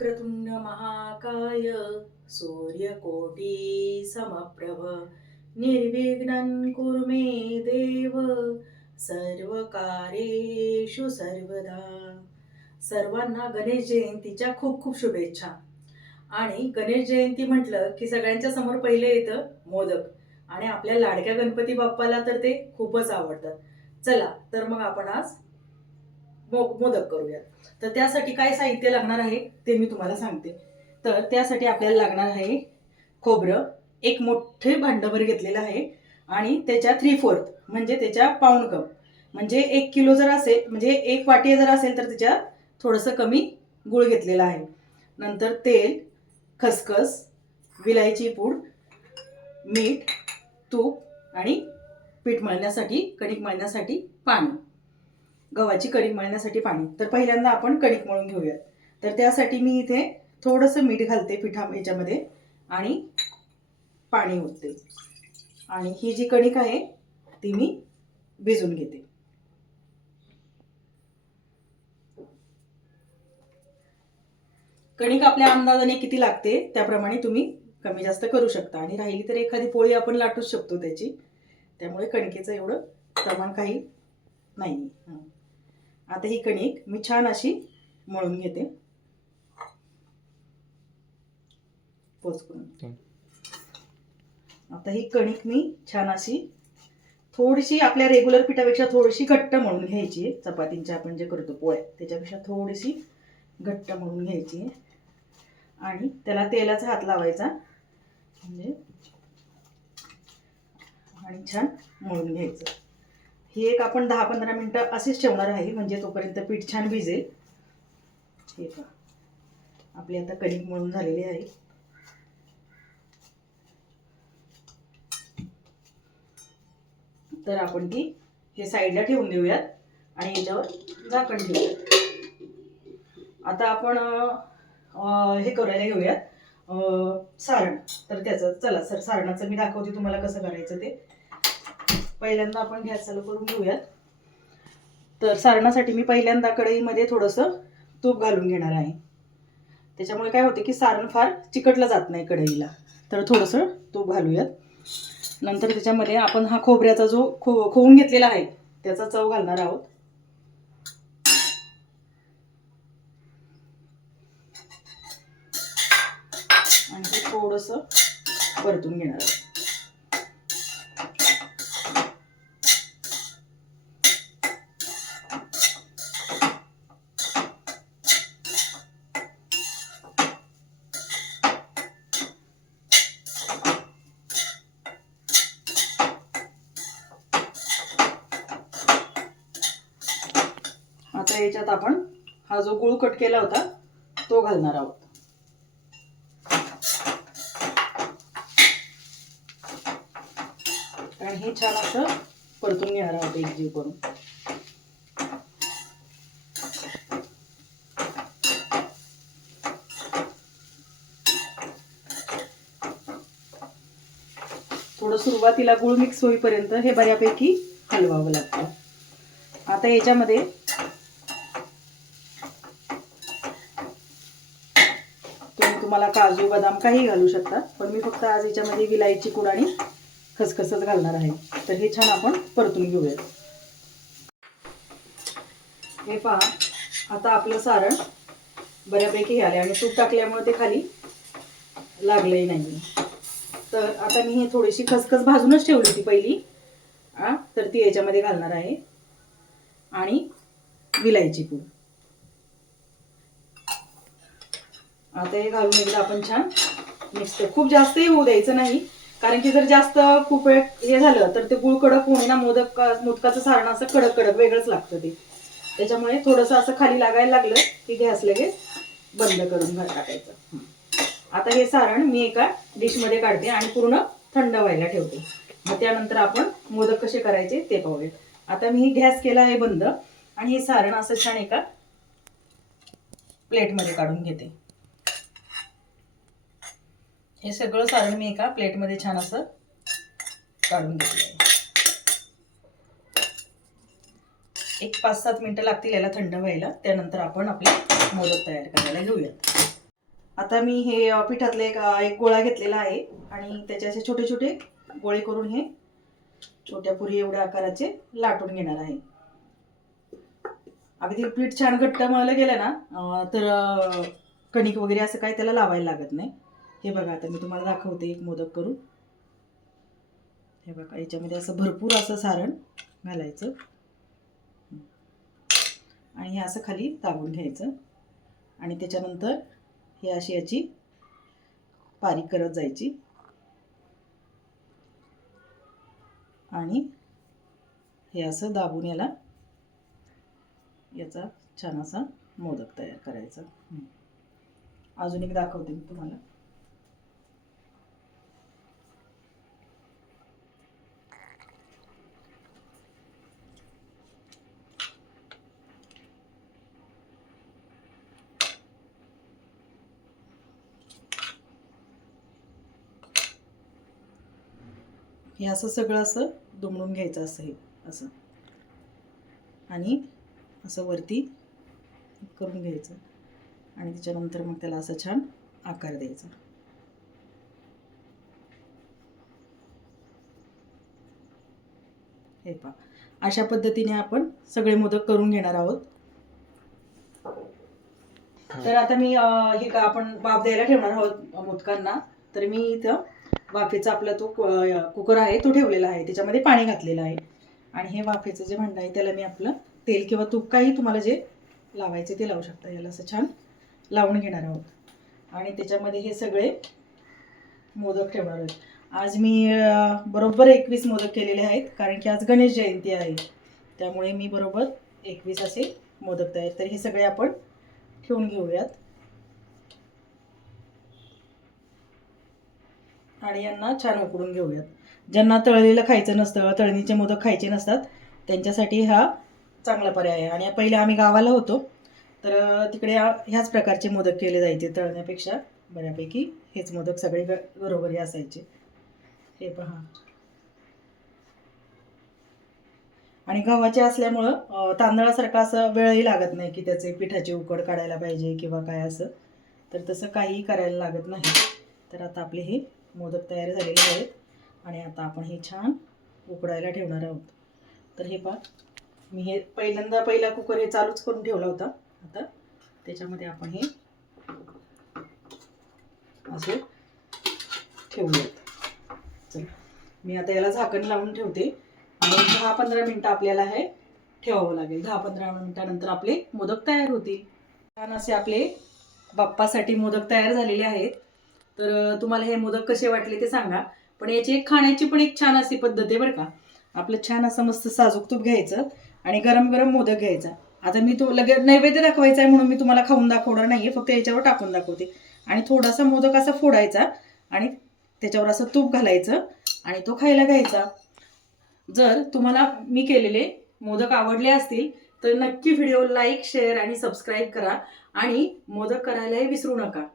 वक्रतुंड महाकाय सूर्यकोटी समप्रभ निर्विघ्नं कुरु मे देव सर्वकार्येषु सर्वदा. सर्वांना गणेश जयंतीच्या खूप खूप शुभेच्छा. आणि गणेश जयंती म्हटलं की सगळ्यांच्या समोर पहिले येतं मोदक, आणि आपल्या लाडक्या गणपती बाप्पाला तर ते खूपच आवडतात. चला तर मग आपण आज मोदक करूया. तर त्यासाठी काय साहित्य लागणार आहे ते मी तुम्हाला सांगते. तर त्यासाठी आपल्याला लागणार आहे खोबरं, एक मोठे भांडभर घेतलेलं आहे, आणि त्याच्या 3/4 म्हणजे त्याच्या पाऊण कप, म्हणजे 1 किलो जर असेल, म्हणजे 1 वाटी जर असेल तर त्याच्या थोडंसं कमी गूळ घेतलेला आहे. नंतर तेल, खसखस, विलायची पूड, मीठ, तूप आणि पीठ मळण्यासाठी, कणिक मळण्यासाठी पाणी, गव्हाची कणिक मळण्यासाठी पाणी. तर पहिल्यांदा आपण कणिक मळून घेऊया. तर त्यासाठी मी इथे थोडंसं मीठ घालते याच्यामध्ये आणि पाणी ओतते, आणि ही जी कणिक आहे ती मी भिजून घेते. कणिक आपल्या अंदाजाने किती लागते त्याप्रमाणे तुम्ही कमी जास्त करू शकता, आणि राहिली तर एखादी पोळी आपण लाटूच शकतो त्याची, त्यामुळे कणकेचं एवढं प्रमाण काही नाही. आता ही कणिक मी छान अशी मळून घेते पोच करून. आता ही कणिक मी छान अशी थोडीशी आपल्या रेग्युलर पिठापेक्षा थोडीशी घट्ट मळून घ्यायची. चपातींच्या आपण जे करतो पोळ्या त्याच्यापेक्षा थोडीशी घट्ट मळून घ्यायची, आणि त्याला तेलाचा हात लावायचा, म्हणजे आणि छान मळून घ्यायचं. ही एक आपण 10-15 मिनिटं अशीच ठेवणार आहे, म्हणजे तोपर्यंत पीठ छान भिजेल. हे पहा, आपली आता कणिक मळून झालेली आहे. तर आपण ती हे साईडला ठेवून देऊयात आणि याच्यावर झाकण ठेवूयात. आता आपण हे करायला घेऊयात सारण. तर त्याचं चला सर, सारणाचं मी दाखवते तुम्हाला कसं करायचं ते. पहिल्यांदा आपण गॅस चालू करून घेऊयात. तर सारणासाठी मी पहिल्यांदा कढईमध्ये थोडंसं तूप घालून घेणार आहे. त्याच्यामुळे काय होते की सारण फार चिकटलं जात नाही कढईला. तर थोडंसं तूप घालूयात. नंतर त्याच्यामध्ये आपण हा खोबऱ्याचा जो खोवून घेतलेला आहे त्याचा चव घालणार आहोत. आणि ते थोडंसं परतून घेणार आहोत. आता याच्यात आपण हा जो गूळ कट केला होता तो घालणार आहोत. आणि हे छान असं परतून घेणार आहोत एकजीव करून. थोडं सुरुवातीला गूळ मिक्स होईपर्यंत हे बऱ्यापैकी हलवावं लागतं. आता याच्यामध्ये तुम्हाला काजू बदाम काही घालू शकता, पण मी फक्त आज याच्यामध्ये विलायची पूड आणि खसखसच घालणार आहे. तर हे छान आपण परतून घेऊया. हे पहा, आता आपलं सारण बऱ्यापैकी हे आले, आणि तूप टाकल्यामुळे ते खाली लागलंही नाही. तर आता मी हे थोडीशी खसखस भाजूनच ठेवली होती पहिली, तर ती याच्यामध्ये घालणार आहे, आणि विलायची पूड. आता हे घालून एकदा आपण छान मिक्स कर. खूप जास्तही होऊ द्यायचं नाही, कारण की जर जास्त खूप वेळ हे झालं तर ते गुळ कडक होणे ना, मोदकाचं सारण असं कडक कडक वेगळंच लागतं ते. त्याच्यामुळे थोडंसं असं खाली लागायला लागलं की गॅस लगेच बंद करून टाकायचं. आता हे सारण मी एका डिशमध्ये काढते आणि पूर्ण थंड व्हायला ठेवते. मग त्यानंतर आपण मोदक कसे करायचे ते पाहूया. आता मी गॅस केला आहे बंद, आणि हे सारण असं छान एका प्लेटमध्ये काढून घेते. हे सगळं सारण मी एका प्लेटमध्ये छान असं काढून घेतलं. एक 5-7 मिनिटं लागतील याला थंड व्हायला. त्यानंतर आपण आपले मोदक तयार करायला घेऊया. आता मी हे पिठातले एक गोळा घेतलेला आहे आणि त्याचे असे छोटे छोटे गोळे करून हे छोट्या पुरी एवढ्या आकाराचे लाटून घेणार आहे. अगदी पीठ छान घट्ट मळलं गेलं ना तर कणिक वगैरे असं काही त्याला लावायला लागत नाही. हे बघा आता मी तुम्हाला दाखवते एक मोदक करून. हे बघा याच्यामध्ये असं भरपूर असं सारण घालायचं आणि हे असं खाली दाबून घ्यायचं आणि त्याच्यानंतर हे अशी याची बारीक करत जायची आणि हे असं दाबून याचा छान असा मोदक तयार करायचा. अजून एक दाखवते मी तुम्हाला. हे असं सगळं असं दुमडून घ्यायचं असं हे असं आणि असं वरती करून घ्यायचं आणि त्याच्यानंतर मग त्याला असं छान आकार द्यायचा. हे पहा अशा पद्धतीने आपण सगळे मोदक करून घेणार आहोत. तर आता मी हे का आपण वाफ द्यायला ठेवणार आहोत मोदकांना. तर मी इथं वाफेचा आपला तो कुकर आहे तो ठेवलेला आहे, त्याच्यामध्ये पाणी घातलेलं आहे आणि हे वाफेचं जे भांडं आहे त्याला मी आपलं तेल किंवा तूप काही तुम्हाला जे लावायचे ते लावू शकता. याला असं छान लावून घेणार आहोत आणि त्याच्यामध्ये हे सगळे मोदक ठेवणार आहोत. आज मी बरोबर 21 मोदक केलेले आहेत कारण की आज गणेश जयंती आहे, त्यामुळे मी बरोबर 21 असे मोदक तयार. तर हे सगळे आपण ठेवून घेऊयात आणि यांना छान उकडून घेऊयात. ज्यांना तळलेलं खायचं नसतं, तळणीचे मोदक खायचे नसतात, त्यांच्यासाठी हा चांगला पर्याय आहे. आणि पहिले आम्ही गावाला होतो तर तिकडे ह्याच प्रकारचे मोदक केले जायचे, तळण्यापेक्षा बऱ्यापैकी हेच मोदक सगळे घरोघरी असायचे. हे पहा आणि गव्हाचे असल्यामुळं तांदळासारखं असं वेळही लागत नाही की त्याचे पिठाची उकड काढायला पाहिजे किंवा काय असं, तर तसं काहीही करायला लागत नाही. तर आता आपले हे मोदक तयार झालेले आहेत आणि आता आपण हे छान उकडायला ठेवणार आहोत. तर हे पहा मी हे पहिला कुकर हे चालूच करून ठेवला होता. आता त्याच्यामध्ये आपण हे असे ठेवूयात. चला मी आता याला झाकण लावून ठेवते आणि 10-15 मिनटं आपल्याला हे ठेवावं लागेल. 10-15 मिनटानंतर आपले मोदक तयार होतील. छान असे आपले बाप्पासाठी मोदक तयार झालेले आहेत. तर तुम्हाला हे मोदक कसे वाटले ते सांगा. पण याची एक खाण्याची पण एक छान अशी पद्धत आहे बरं का. आपलं छान असं मस्त साजूक तूप घ्यायचं आणि गरम गरम मोदक घ्यायचा. आता मी तो लगेच नैवेद्य दाखवायचा आहे म्हणून मी तुम्हाला खाऊन दाखवणार नाहीये, फक्त याच्यावर टाकून दाखवते. आणि थोडासा मोदक असा फोडायचा आणि त्याच्यावर असं तूप घालायचं आणि तो खायला घ्यायचा. जर तुम्हाला मी केलेले मोदक आवडले असतील तर नक्की व्हिडिओ लाईक, शेअर आणि सबस्क्राईब करा आणि मोदक करायलाही विसरू नका.